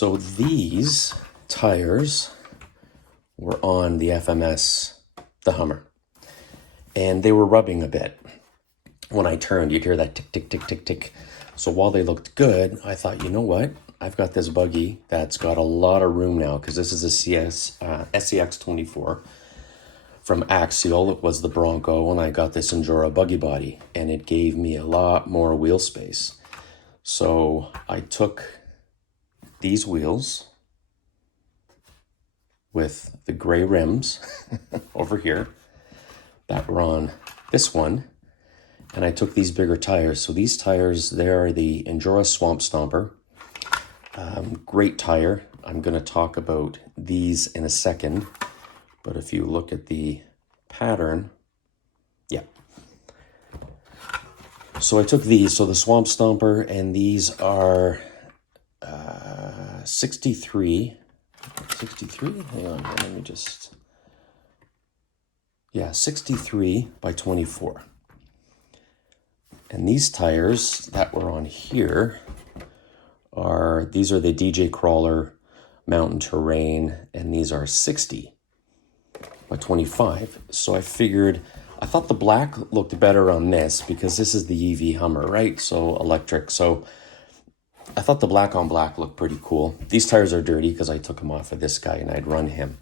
So these tires were on the FMS, the Hummer, and they were rubbing a bit. When I turned, you'd hear that tick, tick, tick, tick, tick. So while they looked good, I thought, you know what? I've got this buggy that's got a lot of room now, because this is a SCX24 from Axial. It was the Bronco, and I got this Endura buggy body, and it gave me a lot more wheel space. So I took these wheels with the gray rims over here that were on this one, and I took these bigger tires. So these tires, they are the Endura Swamp Stomper. Great tire. I'm going to talk about these in a second, but if you look at the pattern, yeah. So I took these, so the Swamp Stomper, and these are 63, hang on, let me just, yeah, 63 by 24. And these tires that were on here these are the DJ Crawler Mountain Terrain, and these are 60 by 25. So I thought the black looked better on this because this is the EV Hummer, right? So electric. So I thought the black on black looked pretty cool. These tires are dirty because I took them off of this guy and I'd run him.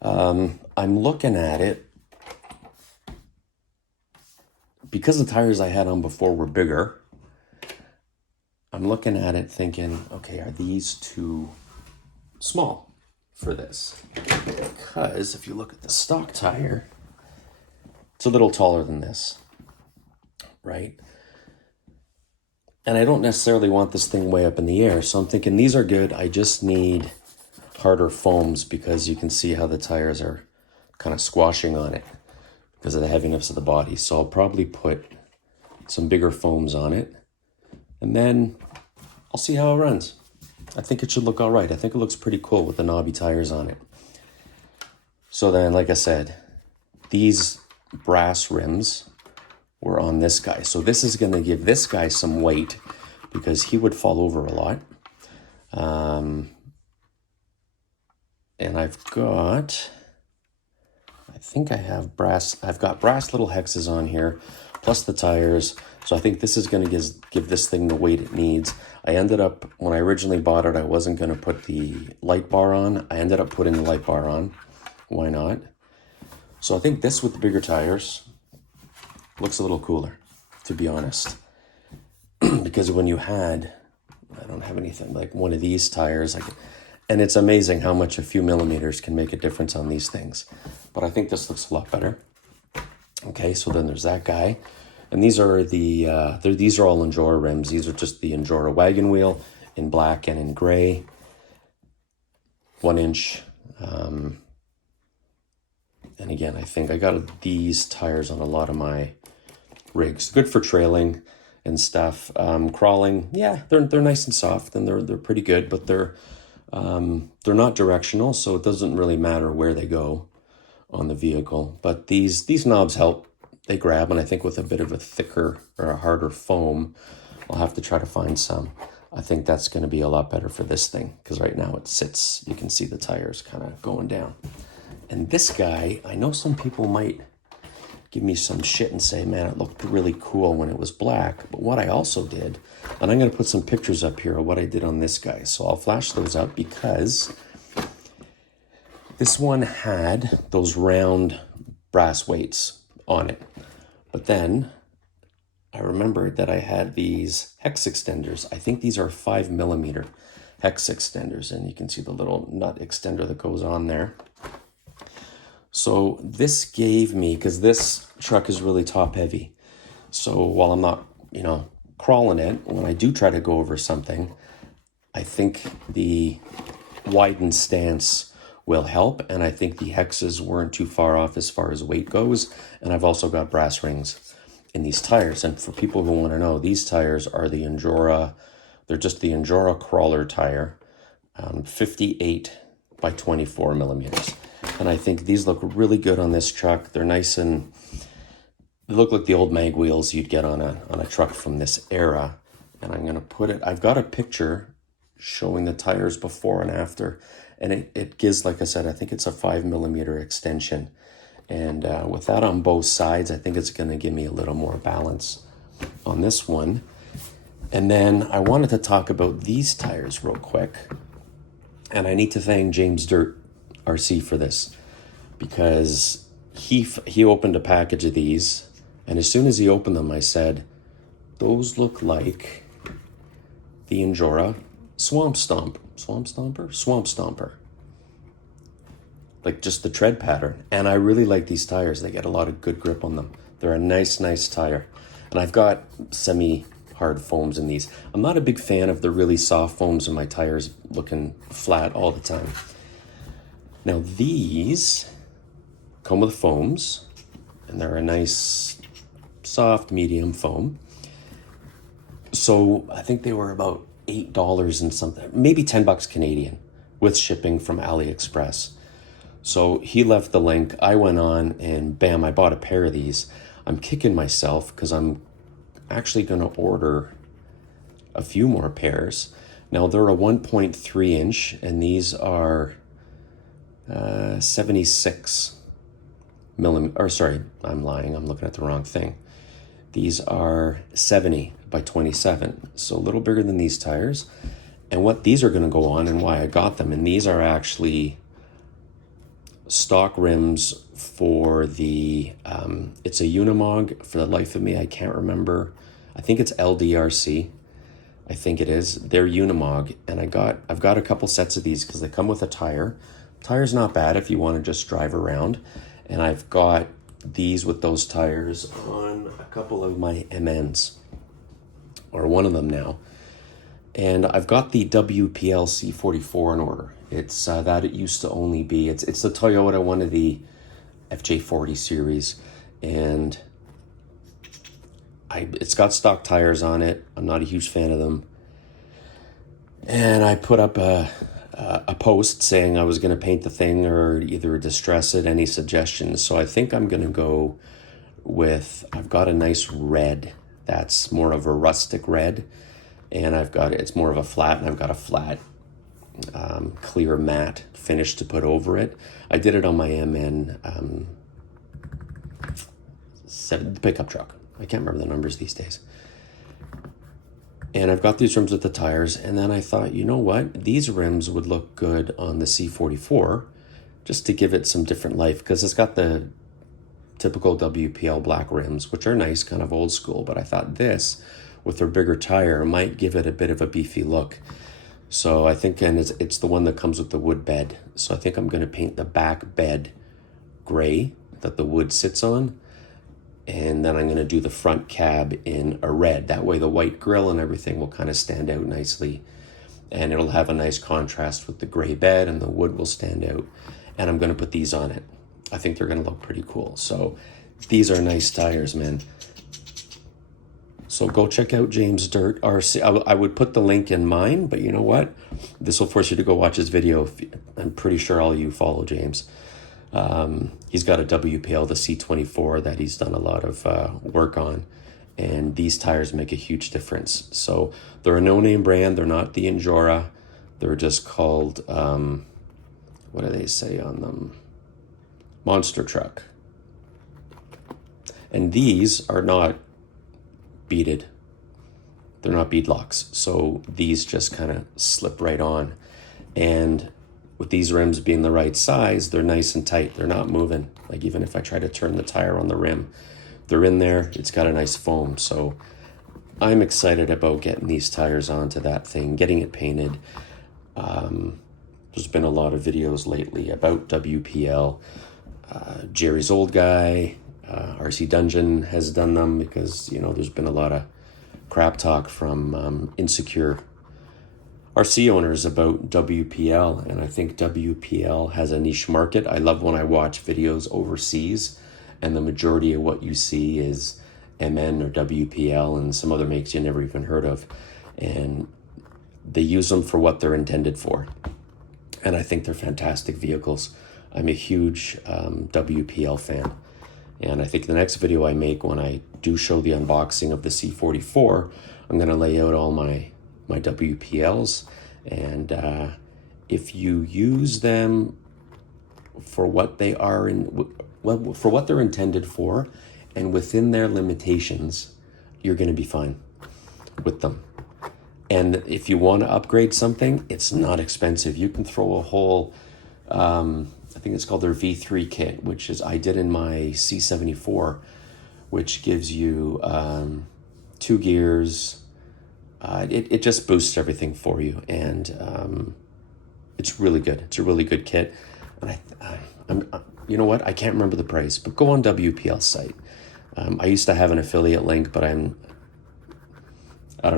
I'm looking at it. Because the tires I had on before were bigger, I'm looking at it thinking, okay, are these too small for this? Because if you look at the stock tire, it's a little taller than this, right? And I don't necessarily want this thing way up in the air. So I'm thinking these are good. I just need harder foams because you can see how the tires are kind of squashing on it because of the heaviness of the body. So I'll probably put some bigger foams on it, and then I'll see how it runs. I think it should look all right. I think it looks pretty cool with the knobby tires on it. So then, like I said, these brass rims were on this guy. So this is going to give this guy some weight because he would fall over a lot. And I've got brass little hexes on here, plus the tires. So I think this is going to give this thing the weight it needs. I ended up, when I originally bought it, I wasn't going to put the light bar on. I ended up putting the light bar on. Why not? So I think this with the bigger tires looks a little cooler, to be honest. Because when I don't have anything like one of these tires, and it's amazing how much a few millimeters can make a difference on these things. But I think this looks a lot better. Okay, so then there's that guy. And these are these are all Endura rims. These are just the Endura wagon wheel in black and in gray. 1 inch. And again, I think I got these tires on a lot of my rigs. Good for trailing and stuff. Crawling, yeah, they're nice and soft, and they're pretty good, but they're not directional, so it doesn't really matter where they go on the vehicle. But these knobs help. They grab, and I think with a bit of a thicker or a harder foam, I'll have to try to find some. I think that's going to be a lot better for this thing, because right now it sits, you can see the tires kind of going down. And this guy, I know some people might give me some shit and say, man, it looked really cool when it was black. But what I also did, and I'm going to put some pictures up here of what I did on this guy. So I'll flash those up because this one had those round brass weights on it. But then I remembered that I had these hex extenders. I think these are 5 millimeter hex extenders, and you can see the little nut extender that goes on there. So this gave me, because this truck is really top heavy. So while I'm not, crawling it, when I do try to go over something, I think the widened stance will help. And I think the hexes weren't too far off as far as weight goes. And I've also got brass rings in these tires. And for people who want to know, these tires are the Endura, they're just the Endura crawler tire, 58 by 24 millimeters. And I think these look really good on this truck. They're nice, and they look like the old mag wheels you'd get on a truck from this era. And I'm going to put it, I've got a picture showing the tires before and after. And it gives, like I said, I think it's a 5mm extension. And with that on both sides, I think it's going to give me a little more balance on this one. And then I wanted to talk about these tires real quick. And I need to thank James Dirt RC for this, because he opened a package of these, and as soon as he opened them, I said, those look like the Injora Swamp Stomper. Like just the tread pattern. And I really like these tires. They get a lot of good grip on them. They're a nice tire. And I've got semi-hard foams in these. I'm not a big fan of the really soft foams in my tires looking flat all the time. Now these come with foams, and they're a nice soft medium foam. So I think they were about $8 and something, maybe $10 Canadian with shipping from AliExpress. So he left the link. I went on and bam, I bought a pair of these. I'm kicking myself because I'm actually going to order a few more pairs. Now they're a 1.3 inch, and these are 76 millimeter, or sorry, I'm lying. I'm looking at the wrong thing. These are 70 by 27, so a little bigger than these tires. And what these are going to go on and why I got them, and these are actually stock rims for the, it's a Unimog. For the life of me, I can't remember. I think it's LDRC. I think it is. They're Unimog, and I've got a couple sets of these because they come with a tire. Tire's not bad if you want to just drive around. And I've got these with those tires on a couple of my MNs, or one of them now. And I've got the WPL C44 in order. It's that it used to only be, it's the Toyota, one of the FJ40 series, and it's got stock tires on it. I'm not a huge fan of them. And I put up a post saying I was going to paint the thing or either distress it, any suggestions. So I think I'm going to go with, I've got a nice red that's more of a rustic red, and it's more of a flat, and I've got a flat clear matte finish to put over it. I did it on my MN 7 pickup truck. I can't remember the numbers these days. And I've got these rims with the tires, and then I thought, you know what? These rims would look good on the C44 just to give it some different life, because it's got the typical WPL black rims, which are nice, kind of old school, but I thought this, with their bigger tire, might give it a bit of a beefy look. So I think, and it's the one that comes with the wood bed. So I think I'm going to paint the back bed gray that the wood sits on. And then I'm going to do the front cab in a red. That way the white grille and everything will kind of stand out nicely. And it'll have a nice contrast with the gray bed, and the wood will stand out. And I'm going to put these on it. I think they're going to look pretty cool. So these are nice tires, man. So go check out James Dirt RC. I would put the link in mine, but you know what? This will force you to go watch his video. I'm pretty sure all you follow James. He's got a WPL, the C24, that he's done a lot of work on. And these tires make a huge difference. So they're a no-name brand. They're not the Injora. They're just called, what do they say on them? Monster Truck. And these are not beaded. They're not bead locks. So these just kind of slip right on. And with these rims being the right size, they're nice and tight. They're not moving. Like even if I try to turn the tire on the rim, they're in there. It's got a nice foam. So I'm excited about getting these tires onto that thing, getting it painted. There's been a lot of videos lately about WPL. Jerry's Old Guy, RC Dungeon has done them because, you know, there's been a lot of crap talk from insecure RC owners about WPL, and I think WPL has a niche market. I love when I watch videos overseas and the majority of what you see is MN or WPL and some other makes you never even heard of, and they use them for what they're intended for, and I think they're fantastic vehicles. I'm a huge WPL fan, and I think the next video I make, when I do show the unboxing of the C44, I'm going to lay out all my WPLs, And if you use them for what they are for what they're intended for, and within their limitations, you're going to be fine with them. And if you want to upgrade something, it's not expensive. You can throw a whole, I think it's called their V3 kit, which is, I did in my C74, which gives you 2 gears. It just boosts everything for you. And it's really good. It's a really good kit. And I'm you know what? I can't remember the price, but go on WPL site. I used to have an affiliate link, but I don't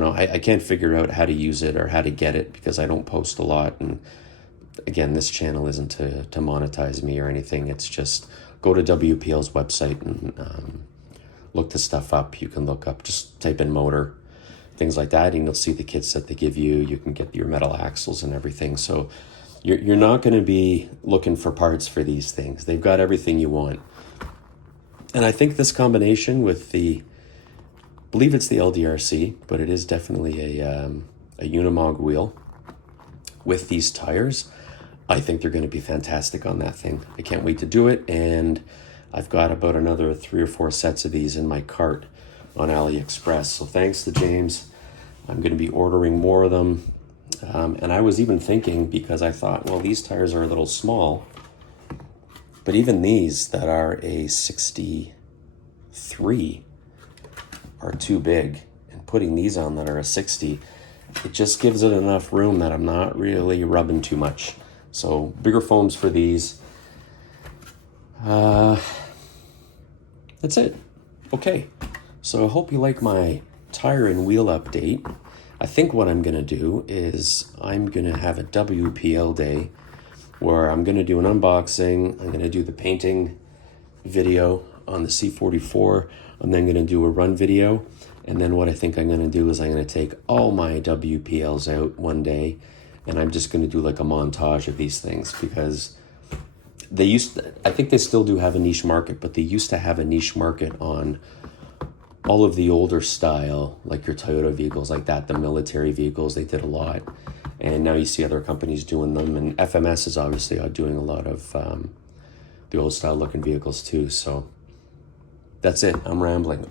know. I can't figure out how to use it or how to get it because I don't post a lot. And again, this channel isn't to monetize me or anything. It's just go to WPL's website and look the stuff up. You can look up, just type in motor, things like that, and you'll see the kits that they give you. You can get your metal axles and everything. So you're not going to be looking for parts for these things. They've got everything you want. And I think this combination with I believe it's the LDRC, but it is definitely a Unimog wheel with these tires. I think they're going to be fantastic on that thing. I can't wait to do it. And I've got about another 3 or 4 sets of these in my cart on AliExpress. So thanks to James, I'm going to be ordering more of them. And I was even thinking, because I thought, well, these tires are a little small, but even these that are a 63 are too big. And putting these on that are a 60, it just gives it enough room that I'm not really rubbing too much. So bigger foams for these. That's it. Okay. So I hope you like my tire and wheel update. I think what I'm going to do is I'm going to have a WPL day where I'm going to do an unboxing. I'm going to do the painting video on the C44. I'm then going to do a run video. And then what I think I'm going to do is I'm going to take all my WPLs out one day, and I'm just going to do like a montage of these things, because I think they still do have a niche market, but they used to have a niche market on all of the older style, like your Toyota vehicles like that, the military vehicles, they did a lot. And now you see other companies doing them. And FMS is obviously doing a lot of the old style looking vehicles too. So that's it. I'm rambling.